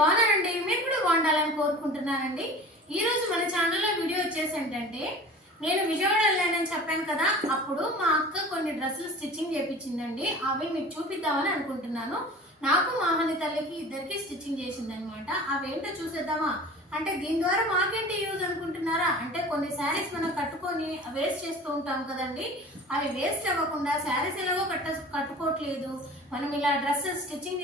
బాగున్నానండి. మీరు కూడా బాగుండాలని కోరుకుంటున్నానండి. ఈ రోజు మన ఛానల్లో వీడియో వచ్చేసి ఏంటంటే, నేను విజయవాడ వెళ్ళానని చెప్పాను కదా, అప్పుడు మా అక్క కొన్ని డ్రెస్సులు స్టిచ్చింగ్ చేయించిందండి. అవి మీకు చూపిద్దామని అనుకుంటున్నాను. నాకు మా హని తల్లికి ఇద్దరికి స్టిచ్చింగ్ చేసింది అనమాట. అవేంటో చూసేద్దామా? అంటే దీని ద్వారా మాకేంటి యూజ్ అనుకుంటున్నారా? అంటే కొన్ని శారీస్ మనం కట్టుకొని వేస్ట్ చేస్తూ ఉంటాం కదండి. అవి వేస్ట్ అవ్వకుండా శారీస్ ఎలాగో కట్టుకోవట్లేదు, మనం ఇలా డ్రెస్సెస్ స్టిచ్చింగ్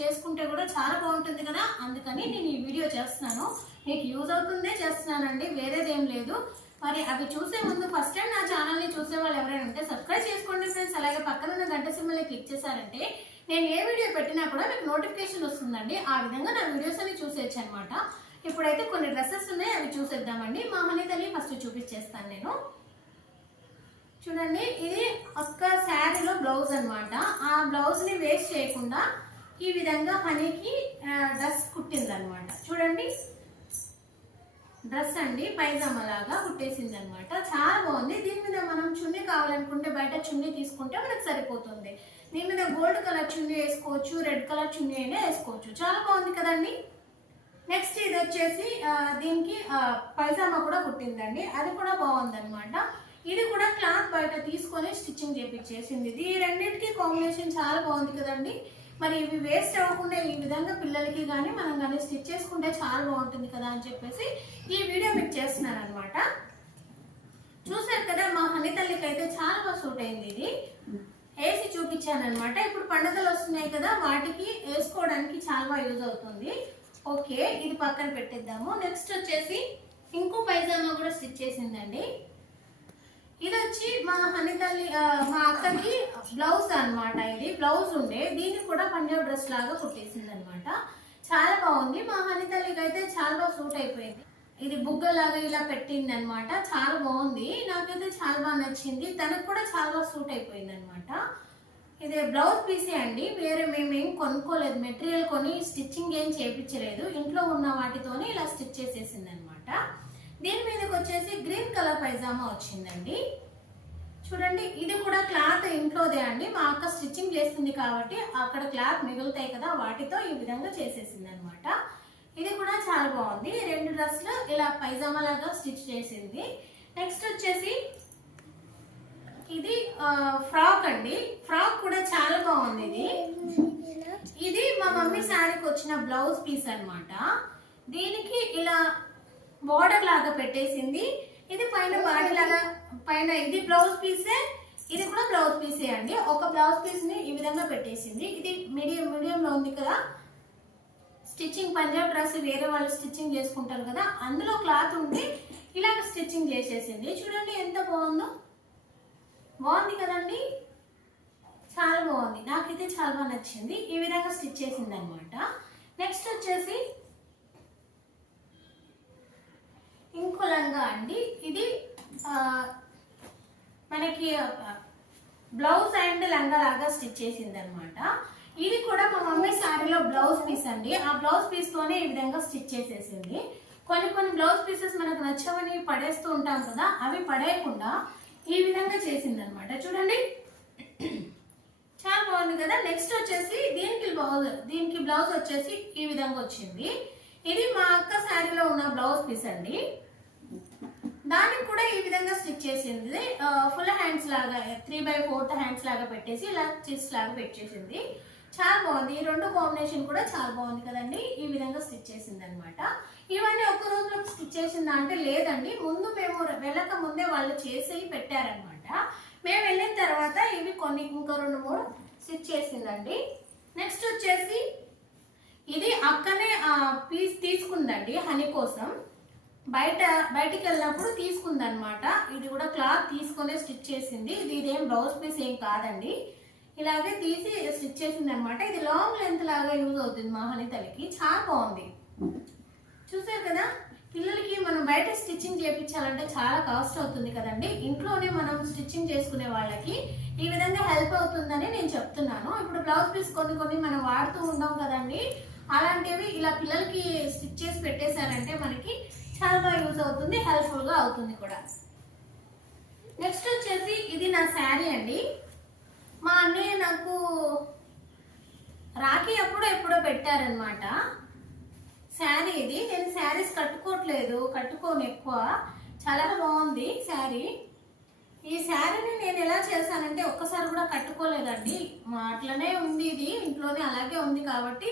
చేసుకుంటే కూడా చాలా బాగుంటుంది కదా. అందుకని నేను ఈ వీడియో చేస్తున్నాను. మీకు యూజ్ అవుతుందే చేస్తున్నానండి, వేరేదేం లేదు. మరి అవి చూసే ముందు ఫస్ట్ టైం నా ఛానల్ని చూసే వాళ్ళు ఎవరైనా ఉంటే సబ్స్క్రైబ్ చేసుకోండి ఫ్రెండ్స్. అలాగే పక్కన ఉన్న గంట సింబల్ని క్లిక్ చేశారంటే నేను ఏ వీడియో పెట్టినా కూడా మీకు నోటిఫికేషన్ వస్తుందండి. ఆ విధంగా నా వీడియోస్ అన్ని చూసేయచ్చు అనమాట. ఇప్పుడైతే కొన్ని డ్రెస్సెస్ ఉన్నాయి, అవి చూసేద్దామండి. మా హని తల్లి ఫస్ట్ చూపించేస్తాను నేను. చూడండి, ఇది ఒక్క శారీలో బ్లౌజ్ అనమాట. ఆ బ్లౌజ్ని వేస్ట్ చేయకుండా ఈ విధంగా హనీకి డ్రెస్ కుట్టింది అనమాట. చూడండి, డ్రెస్ అండి పైజామా లాగా కుట్టేసింది అనమాట. చాలా బాగుంది. దీని మీద మనం చున్నీ కావాలనుకుంటే బయట చున్నీ తీసుకుంటే మనకు సరిపోతుంది. దీని మీద గోల్డ్ కలర్ చున్నీ వేసుకోవచ్చు, రెడ్ కలర్ చున్నీ అయినా వేసుకోవచ్చు. చాలా బాగుంది కదండి. నెక్స్ట్ ఇది వచ్చేసి దీనికి పైజామా కూడా కుట్టిందండి, అది కూడా బాగుంది అనమాట. ఇది కూడా క్లాత్ బయట తీసుకొని స్టిచ్చింగ్ చేపించేసింది. ఇది రెండింటికి కాంబినేషన్ చాలా బాగుంది కదండి. మరి ఇవి వేస్ట్ అవ్వకుండా ఈ విధంగా పిల్లలకి కానీ మనం కానీ స్టిచ్ చేసుకుంటే చాలా బాగుంటుంది కదా అని చెప్పేసి ఈ వీడియో మీకు చేస్తున్నాను అనమాట. చూసారు కదా, మా హని తల్లికి అయితే చాలా బాగా సూట్ అయింది. ఇది వేసి చూపించాను అనమాట. ఇప్పుడు పండుగలు వస్తున్నాయి కదా, వాటికి వేసుకోవడానికి చాలా బాగా యూజ్ అవుతుంది. ఓకే, ఇది పక్కన పెట్టేద్దాము. నెక్స్ట్ వచ్చేసి ఇంకో పైజామా కూడా స్టిచ్ చేసిందండి. ఇది వచ్చి మా హని తల్లి మా అక్కకి బ్లౌజ్ అనమాట. ఇది బ్లౌజ్ ఉండే, దీన్ని కూడా పంజాబ్ డ్రెస్ లాగా కుట్టేసింది అనమాట. చాలా బాగుంది. మా హని తల్లికి అయితే చాలా బాగా సూట్ అయిపోయింది. ఇది బుగ్గలాగా ఇలా పెట్టింది అనమాట. చాలా బాగుంది, నాకైతే చాలా బాగా నచ్చింది. తనకు కూడా చాలా బాగా సూట్ అయిపోయింది అనమాట. ఇది బ్లౌజ్ పీసే అండి, వేరే మేమేం కొనుక్కోలేదు, మెటీరియల్ కొని స్టిచ్చింగ్ ఏం చేయించలేదు. ఇంట్లో ఉన్న వాటితోనే ఇలా స్టిచ్ చేసేసింది అనమాట. దీని మీదకి వచ్చేసి గ్రీన్ కలర్ పైజామా వచ్చిందండి. చూడండి, ఇది కూడా క్లాత్ ఇంట్లోదే అండి. మా అక్క స్టిచ్చింగ్ చేస్తుంది కాబట్టి అక్కడ క్లాత్ మిగులుతాయి కదా, వాటితో ఈ విధంగా చేసేసింది అనమాట. ఇది కూడా చాలా బాగుంది. రెండు డ్రెస్లు ఇలా పైజామా లాగా స్టిచ్ చేసింది. నెక్స్ట్ వచ్చేసి ఇది ఫ్రాక్ అండి. ఫ్రాక్ కూడా చాలా బాగుంది. ఇది మా మమ్మీ శారీకి వచ్చిన బ్లౌజ్ పీస్ అనమాట. దీనికి ఇలా బోర్డర్ లాగా పెట్టేసింది. ఇది పైన బాడీ లాగా పైన ఇది బ్లౌజ్ పీసే, ఇది కూడా బ్లౌజ్ పీసే అండి. ఒక బ్లౌజ్ పీస్ ని ఈ విధంగా పెట్టేసింది. ఇది మీడియంలో ఉంది కదా. స్టిచ్చింగ్ పంజాబ్ డ్రెస్ వేరే వాళ్ళు స్టిచ్చింగ్ చేసుకుంటారు కదా, అందులో క్లాత్ ఉండి ఇలాగ స్టిచ్చింగ్ చేసేసింది. చూడండి ఎంత బాగుందో, బాగుంది కదండి. చాలా బాగుంది, నాకైతే చాలా బాగా నచ్చింది. ఈ విధంగా స్టిచ్ చేసింది అనమాట. నెక్స్ట్ వచ్చేసి ఇంకో లంగా అండి. ఇది మనకి బ్లౌజ్ అండ్ లంగా లాగా స్టిచ్ చేసింది అనమాట. ఇది కూడా మా మమ్మీ శారీలో బ్లౌజ్ పీస్ అండి. ఆ బ్లౌజ్ పీస్ తోనే ఈ విధంగా స్టిచ్ చేసేసింది. కొన్ని బ్లౌజ్ పీసెస్ మనకు నచ్చవని పడేస్తూ ఉంటాం కదా, అవి పడేయకుండా ఈ విధంగా చేసింది అనమాట. చూడండి, చాలా బాగుంది కదా. నెక్స్ట్ వచ్చేసి దీనికి బ్లౌజ్ వచ్చేసి ఈ విధంగా వచ్చింది. ఇది మా అక్క శారీలో ఉన్న బ్లౌజ్ పీస్ అండి. దానికి కూడా ఈ విధంగా స్టిచ్ చేసింది. ఫుల్ హ్యాండ్స్ లాగా 3/4 హ్యాండ్స్ లాగా పెట్టేసి ఇలా చిస్ లాగా పెట్టేసింది. చాలా బాగుంది. ఈ రెండు కాంబినేషన్ కూడా చాలా బాగుంది కదండి. ఈ విధంగా స్టిచ్ చేసింది అనమాట. ఇవన్నీ ఒక్క రోజులో స్టిచ్ చేసిందా అంటే లేదండి, ముందు మేము వెళ్ళక ముందే వాళ్ళు చేసి పెట్టారనమాట. మేము వెళ్ళిన తర్వాత ఇవి ఇంకో 2-3 స్టిచ్ చేసిందండి. నెక్స్ట్ వచ్చేసి ఇది అక్కనే పీస్ తీసుకుందండి హనీ కోసం. బయటికి వెళ్ళినప్పుడు తీసుకుంది అనమాట. ఇది కూడా క్లాత్ తీసుకునే స్టిచ్ చేసింది. ఇదేం బ్లౌజ్ పీస్ ఏం కాదండి, ఇలాగే తీసి స్టిచ్ చేసింది అనమాట. ఇది లాంగ్ లెంత్ లాగా యూజ్ అవుతుంది మా హని తల్లికి. చాలా బాగుంది. చూసారు కదా, పిల్లలకి మనం బయట స్టిచ్చింగ్ చేయించాలంటే చాలా కాస్ట్ అవుతుంది కదండి. ఇంట్లోనే మనం స్టిచ్చింగ్ చేసుకునే వాళ్ళకి ఈ విధంగా హెల్ప్ అవుతుందని నేను చెప్తున్నాను. ఇప్పుడు బ్లౌజ్ పీస్ కొన్ని మనం వాడుతూ ఉంటాం కదండి, అలాంటివి ఇలా పిల్లలకి స్టిచ్ చేసి పెట్టేశారంటే మనకి చాలా బాగా యూజ్ అవుతుంది, హెల్ప్ఫుల్ గా అవుతుంది కూడా. నెక్స్ట్ వచ్చేసి ఇది నా శారీ అండి. మా అన్నయ్య నాకు రాఖీ అప్పుడు కూడా ఎప్పుడో పెట్టారనమాట శారీ. ఇది నేను శారీస్ కట్టుకోను ఎక్కువ. చాలా బాగుంది శారీ. ఈ శారీని నేను ఎలా చేశానంటే ఒక్కసారి కూడా కట్టుకోలేదండి, అట్లనే ఉంది. ఇది ఇంట్లోనే అలాగే ఉంది కాబట్టి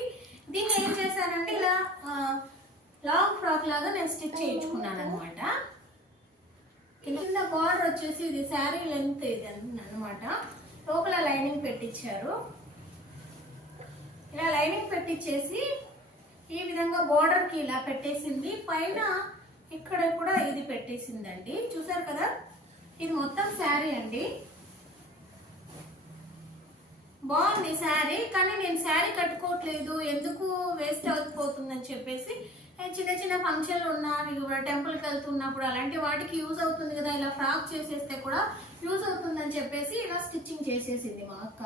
దీన్ని ఏం చేశానంటే ఇలా లాంగ్ ఫ్రాక్ లాగా నేను స్టిచ్ చేయించుకున్నాను అనమాట. కింద బార్డర్ వచ్చేసి ఇది శారీ లెంత్ ఇది అనమాట. లోపల లైనింగ్ పెట్టించారు. ఇలా లైనింగ్ పెట్టించేసి ఈ విధంగా బోర్డర్ కి ఇలా పెట్టేసింది. పైన ఇక్కడ కూడా ఇది పెట్టేసిందండి. చూసారు కదా, ఇది మొత్తం శారీ అండి. బాగుంది శారీ. కానీ నేను శారీ కట్టుకోవట్లేదు, ఎందుకు వేస్ట్ అయిపోతుందని చెప్పేసి చిన్న చిన్న ఫంక్షన్లు ఉన్నా, టెంపుల్కి వెళ్తున్నప్పుడు అలాంటి వాటికి యూజ్ అవుతుంది కదా, ఇలా ఫ్రాక్ చేసేస్తే కూడా యూజ్ అవుతుందని చెప్పేసి ఇలా స్టిచ్చింగ్ చేసేసింది మా అక్క.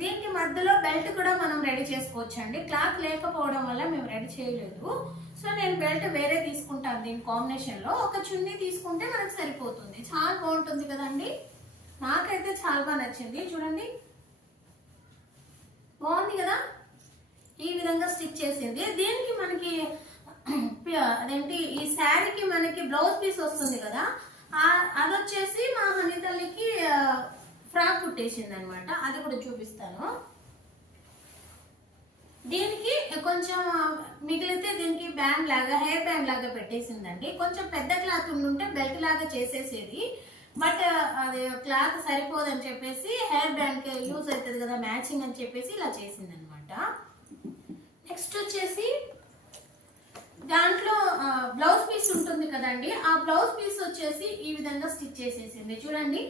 దీనికి మధ్యలో బెల్ట్ కూడా మనం రెడీ చేసుకోవచ్చు అండి. క్లాత్ లేకపోవడం వల్ల మేము రెడీ చేయలేదు. సో నేను బెల్ట్ వేరే తీసుకుంటాను. దీని కాంబినేషన్ లో ఒక చున్నీ తీసుకుంటే మనకు సరిపోతుంది. చాలా బాగుంటుంది కదండి. నాకైతే చాలా బాగా నచ్చింది. చూడండి, బాగుంది కదా. ఈ విధంగా స్టిచ్ చేసింది. దీనికి మనకి అదేంటి, ఈ శారీకి మనకి బ్లౌజ్ పీస్ వస్తుంది కదా, అది వచ్చేసి మా హనీ తల్లికి ఫ్రాక్ కుట్టేసింది అనమాట. అది కూడా చూపిస్తాను. దీనికి కొంచెం మిగిలితే దీనికి బ్యాండ్ లాగా, హెయిర్ బ్యాండ్ లాగా పెట్టేసిందండి. కొంచెం పెద్ద క్లాత్ ఉండుంటే బెల్ట్ లాగా చేసేసేది, బట్ అది క్లాత్ సరిపోదని చెప్పేసి హెయిర్ బ్యాండ్ కి యూజ్ అవుతుంది కదా మ్యాచింగ్ అని చెప్పేసి ఇలా చేసింది అనమాట. నెక్స్ట్ వచ్చేసి దాంట్లో బ్లౌజ్ పీస్ ఉంటుంది కదండి, ఆ బ్లౌజ్ పీస్ వచ్చేసి ఈ విధంగా స్టిచ్ చేసేసింది. చూడండి,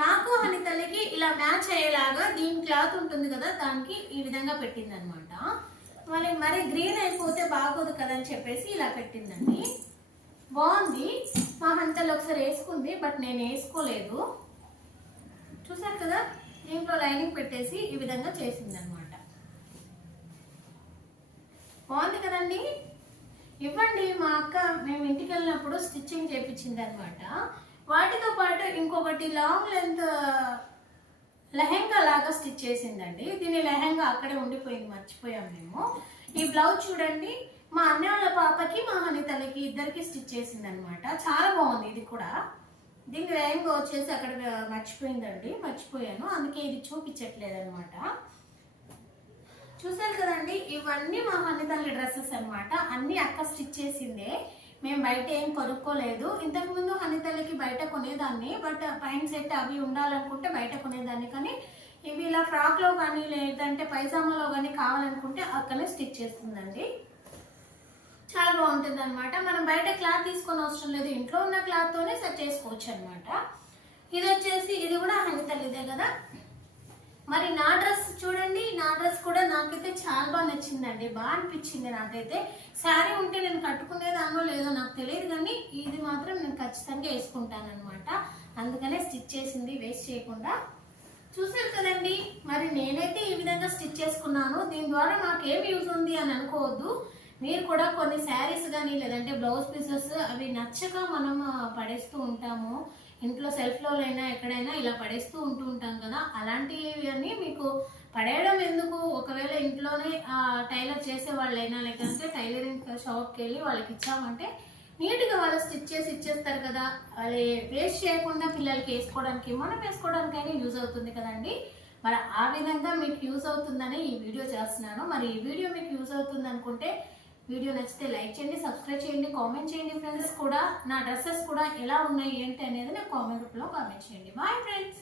నాకు హనీ తల్లికి ఇలా మ్యాచ్ అయ్యేలాగా దీని క్లాత్ ఉంటుంది కదా దానికి ఈ విధంగా పెట్టింది అనమాట. మరి గ్రీన్ అయిపోతే బాగోదు కదని చెప్పేసి ఇలా పెట్టిందండి. బాగుంది. మా హనీ తల్లి ఒకసారి వేసుకుంది, బట్ నేను వేసుకోలేదు. చూసారు కదా, దీంట్లో లైనింగ్ పెట్టేసి ఈ విధంగా చేసింది అనమాట. బాగుంది కదండి. ఇవ్వండి, మా అక్క మేము ఇంటికి వెళ్ళినప్పుడు స్టిచ్చింగ్ చేయించింది అనమాట. వాటితో పాటు ఇంకొకటి లాంగ్ లెంత్ లెహెంగా లాగా స్టిచ్ చేసిందండి. దీని లెహెంగా అక్కడే ఉండిపోయింది, మర్చిపోయాం మేము. ఈ బ్లౌజ్ చూడండి, మా అన్నయ్య వాళ్ళ పాపకి మా హనీ తల్లికి ఇద్దరికి స్టిచ్ చేసింది అనమాట. చాలా బాగుంది ఇది కూడా. దీని లెహెంగా వచ్చేసి అక్కడ మర్చిపోయాను, అందుకే ఇది చూపించట్లేదు అనమాట. చూసారు కదండి, ఇవన్నీ మా హనీ తల్లి డ్రెస్సెస్ అనమాట. అన్ని అక్క స్టిచ్ చేసిందే, మేము బయట ఏం కొనుక్కోలేదు. ఇంతకు ముందు హనీ తల్లికి బయట కొనేదాన్ని, బట్ పైన సెట్ అవి ఉండాలనుకుంటే బయట కొనేదాన్ని. కానీ ఇవి ఇలా ఫ్రాక్ లో కానీ లేదంటే పైజామాలో కానీ కావాలనుకుంటే అక్కనే స్టిచ్ చేస్తుందండి. చాలా బాగుంటుంది అనమాట. మనం బయట క్లాత్ తీసుకొని అవసరం లేదు, ఇంట్లో ఉన్న క్లాత్ తోనే సెట్ చేసుకోవచ్చు అనమాట. ఇది వచ్చేసి ఇది కూడా హనీ తల్లిదే కదా. మరి నా డ్రెస్ చూడండి, నా డ్రెస్ కూడా నాకైతే చాలా బాగా నచ్చిందండి. బాగా అనిపించింది నాకైతే. శారీ ఉంటే నేను కట్టుకునేదానో లేదో నాకు తెలియదు, కానీ ఇది మాత్రం నేను ఖచ్చితంగా వేసుకుంటాను అనమాట. అందుకనే స్టిచ్ చేసింది వేస్ట్ చేయకుండా. చూసారు కదండి, మరి నేనైతే ఈ విధంగా స్టిచ్ చేసుకున్నాను. దీని ద్వారా నాకు ఏం యూజ్ ఉంది అని అనుకోవద్దు. మీరు కూడా కొన్ని శారీస్ కానీ లేదంటే బ్లౌజ్ పీసెస్ అవి నచ్చక మనం పడేస్తూ ఉంటాము. ఇంట్లో సెల్ఫ్లోనైనా ఎక్కడైనా ఇలా పడేస్తూ ఉంటాం కదా, అలాంటివన్నీ మీకు పడేయడం ఎందుకు. ఒకవేళ ఇంట్లోనే టైలర్ చేసే వాళ్ళైనా లేకపోతే టైలరింగ్ షాప్కి వెళ్ళి వాళ్ళకి ఇచ్చామంటే నీట్గా వాళ్ళు స్టిచ్ చేసి ఇచ్చేస్తారు కదా. వాళ్ళు వేస్ట్ చేయకుండా పిల్లలకి వేసుకోవడానికి మనం వేసుకోవడానికైనా యూజ్ అవుతుంది కదండి. మరి ఆ విధంగా మీకు యూజ్ అవుతుందని ఈ వీడియో చేస్తున్నాను. మరి ఈ వీడియో మీకు యూజ్ అవుతుంది అనుకుంటే వీడియో నచ్చితే లైక్ చేయండి, సబ్స్క్రైబ్ చేయండి, కామెంట్ చేయండి. ఫ్రెండ్స్ కూడా నా డ్రెస్సెస్ కూడా ఎలా ఉన్నాయి ఏంటి అనేది నాకు కామెంట్ రూపంలో కామెంట్ చేయండి. Bye friends.